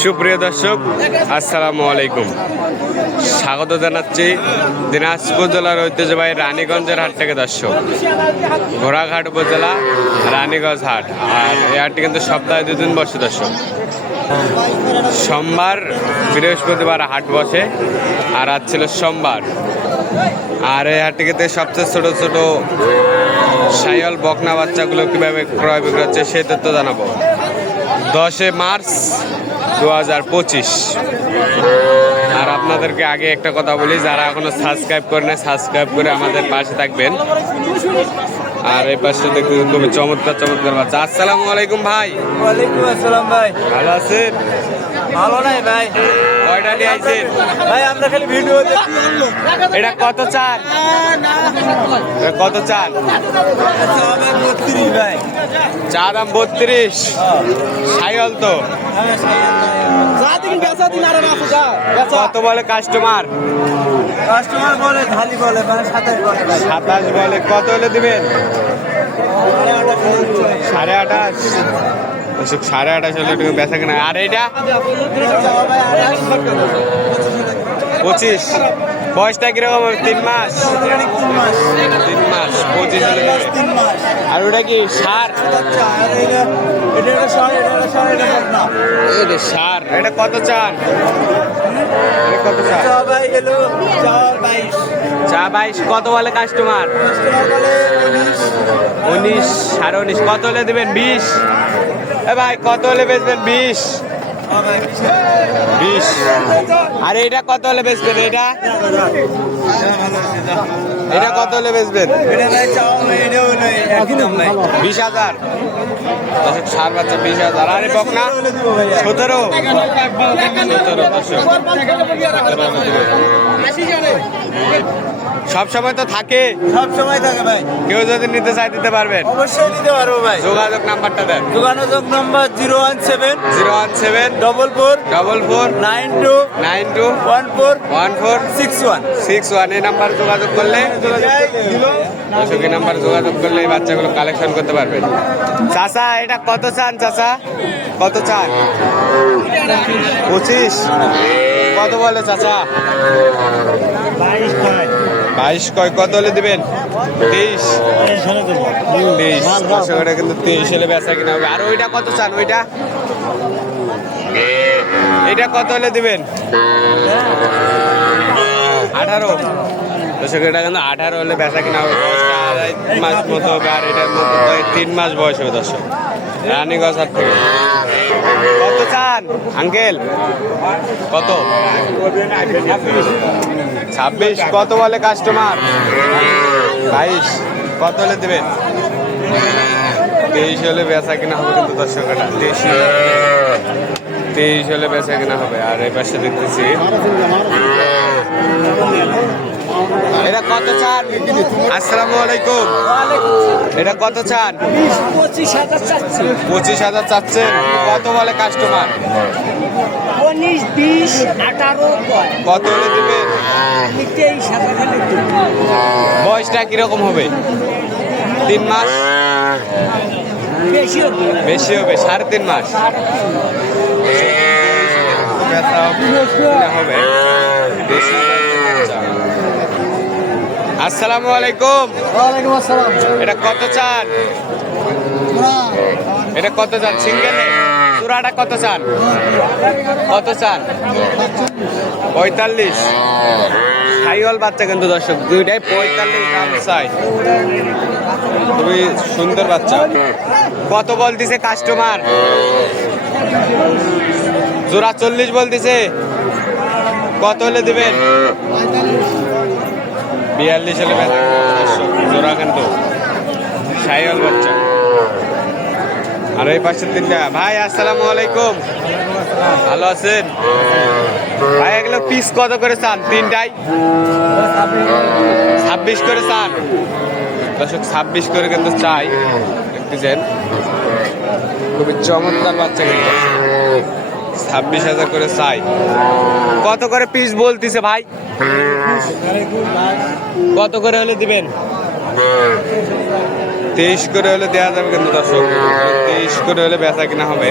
সুপ্রিয় দর্শক, আসসালামু আলাইকুম। স্বাগত জানাচ্ছি দিনাজপুর জেলার ঐতিহ্যবাহী রানীগঞ্জের হাট থেকে দর্শক। ঘোড়াঘাট উপজেলা, রানীগঞ্জ হাট। আর এই হাটটি কিন্তু সপ্তাহে দুদিন বসে দর্শক। সোমবার বৃহস্পতিবার হাট বসে, আর আজ ছিল সোমবার। আর এই হাটটিতে সবচেয়ে ছোট ছোট সাইল বকনা বাচ্চাগুলো কীভাবে ক্রয় বিক্রয় হচ্ছে সে তথ্য জানাব। দশে মার্চ দু হাজার পঁচিশ। আর আপনাদেরকে আগে একটা কথা বলি যারা এখনও সাবস্ক্রাইব করে না সাবস্ক্রাইব করে আমাদের পাশে থাকবেন। আর এই পাশে দেখতে খুবই চমৎকার চমৎকার বাচ্চা। আসসালামু আলাইকুম ভাই। ওয়ালাইকুম আসসালাম ভাই। ভালো আছেন? ভালো নাই ভাই। কয়টা নিয়ে আইছেন ভাই, আমরা খালি ভিডিও এটা কত চান কত চান বত্রিশ ভাই চা দাম বত্রিশ। সাইল তো। কত বলে কাস্টমার কাস্টমার বলে ধালি বলে মানে সাতাশ বলে সাতাশ বলে। কত হলে দিবেন? সাড়ে আঠাশ। দর্শক, সাড়ে আঠাশ হলে একটু বেচা কেনা। আর এইটা? পঁচিশ। বয়সটা কীরকম? তিন মাস? তিন মাস পঁচিশ আর ওটা কি সার এটা সার। এটা কত চান কত চান চা ভাই চা বাইশ। চা বাইশ কত বলে কাস্টমার উনিশ সাড়ে উনিশ। কত হলে দেবেন? বিশ। এ ভাই কত হলে বেচবেন? বিশ। বিশ। আর এটা কত হলে বেচবেন এটা? এটা কত হলে বেচবেন? বিশ হাজার। দর্শক, সার বাচ্চা বিশ হাজার। আরে বকনা, সতেরো। সতেরো, দর্শক। সব সময় তো থাকে। সব সময় থাকে ভাই। কেউ যদি নিতে চাই দিতে পারবেন। অবশ্যই দিতে পারব ভাই। যোগাযোগ নাম্বারটা দেন। যোগাযোগ নম্বর zero one seven zero one seven double four double four nine two nine two one four one four six one. Six one. এই নাম্বার যোগাযোগ করলে এই নাম্বার যোগাযোগ করলে এই বাচ্চাগুলো কালেকশন করতে পারবেন চাচা এটা কত চান চাচা? কত চান? পঁচিশ। কত বলে চাচা? বাইশ কয়, কত হলে দিবেন? তেইশ। তেইশ। দর্শক এটা কিন্তু তেইশ হলে বেচা কিনা হবে। আর ওইটা কত চান ওইটা? এটা কত হলে দিবেন? আঠারো। দর্শক এটা কিন্তু আঠারো হলে বেচা কিনা হবে। মাস মতো হবে, আর এটার মতো তিন মাস বয়স হবে দর্শক। রানীগঞ্জ থেকে। কত চান, আঙ্কেল? কত? ছাব্বিশ। কত বলে কাস্টমার বাইশ। কত হলে দেবেন? তেইশ হলে বেচা কিনা হবে কিন্তু দর্শক এটা তেইশ তেইশ হলে বেচা কিনা হবে। আর এই পাশে দেখতেছি। কত চান? আসসালামু আলাইকুম। এটা কত চান? পঁচিশ হাজার পঁচিশ হাজার চাচ্ছেন। কত বলে কাস্টমার উনিশ বিশ আঠারো কত হলে দিবেন। বয়সটা কীরকম হবে? তিন মাস? বেশি হবে সাড়ে তিন মাস। হবে। আসসালামু আলাইকুম। ওয়ালাইকুম আসসালাম। এটা কত চান? এটা কত চান? সিঙ্গেলে চূড়াটা কত চান? কত চান? পঁয়তাল্লিশ। সাইওয়াল বাচ্চা কিন্তু দর্শক দুইটাই পঁয়তাল্লিশ দাম চাই। খুবই সুন্দর বাচ্চা। কত বলতেছে কাস্টমার? জোড়া চল্লিশ বলতেছে কত হলে দিবেন? বিয়াল্লিশ হলে। জোড়া কিন্তু। সাইওয়াল বাচ্চা। আর এই পাশের তিনটা। ভাই, আসসালামু আলাইকুম। ভালো আছেন? ভাই, এগুলো পিস কত করে চান? তিনটাই? ছাব্বিশ করে চান? দর্শক, ছাব্বিশ করে কিন্তু চাই। দেখতেছেন। খুবই চমৎকার বাচ্চা কিন্তু। ছাব্বিশ হাজার করে চাই। কত করে পিস বলতিছে ভাই? কত করে হলে দিবেন? তেইশ করে হলে দেওয়া যাবে কিন্তু দর্শক। তেইশ করে হলে বেচা কিনা হবে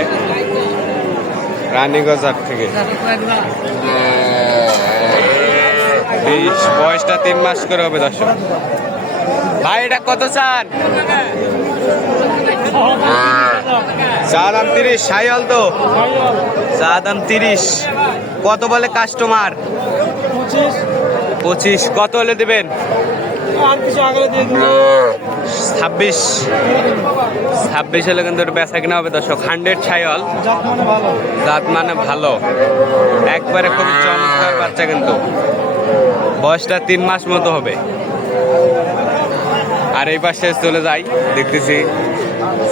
রানীগঞ্জ থেকে। বিশ বয়সটা তিন মাস করে হবে দর্শক। ভাই, এটা কত চান? চা দাম তিরিশ সাইল তো। চা দাম তিরিশ। কত বলে কাস্টমার পঁচিশ। কত হলে দেবেন? ছাব্বিশ। ছাব্বিশ হলে কিন্তু এটা বেচা কিনা হবে দর্শক। হান্ড্রেড ছাইল জাত মানে ভালো। একবারে খুবই চমৎকার বাচ্চা কিন্তু। বয়সটা তিন মাস মতো হবে। আর এই পাশে চলে যাই, দেখতেছি।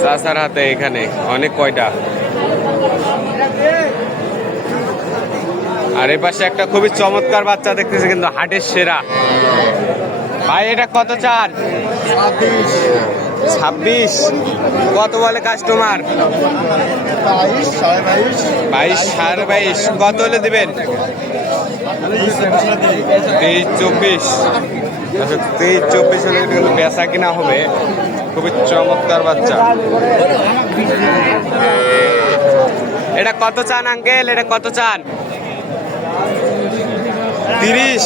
চাষার হাতে এখানে অনেক কয়টা? আর এই পাশে একটা খুবই চমৎকার বাচ্চা দেখতেছি, কিন্তু হাটের সেরা। ভাই, এটা কত চার? ছাব্বিশ। কত বলে কাস্টমার বাইশ, সাড়ে বাইশ। কত হলে দিবেন? তেইশ, চব্বিশ। তেইশ, চব্বিশ হলে বেচা কিনা হবে। খুবই চমৎকার বাচ্চা। এটা কত চান, আঙ্কেল? এটা কত চান? তিরিশ।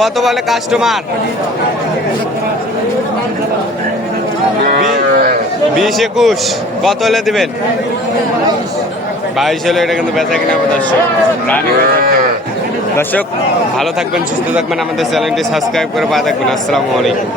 কত বলে কাস্টমার বিশ একুশ। কত হলে দিবেন? বাইশ হলে এটা কিন্তু বেচা কিনা দর্শক। দর্শক, ভালো থাকবেন, সুস্থ থাকবেন। আমাদের চ্যানেলটি সাবস্ক্রাইব করে পা থাকবেন। আসসালামু আলাইকুম।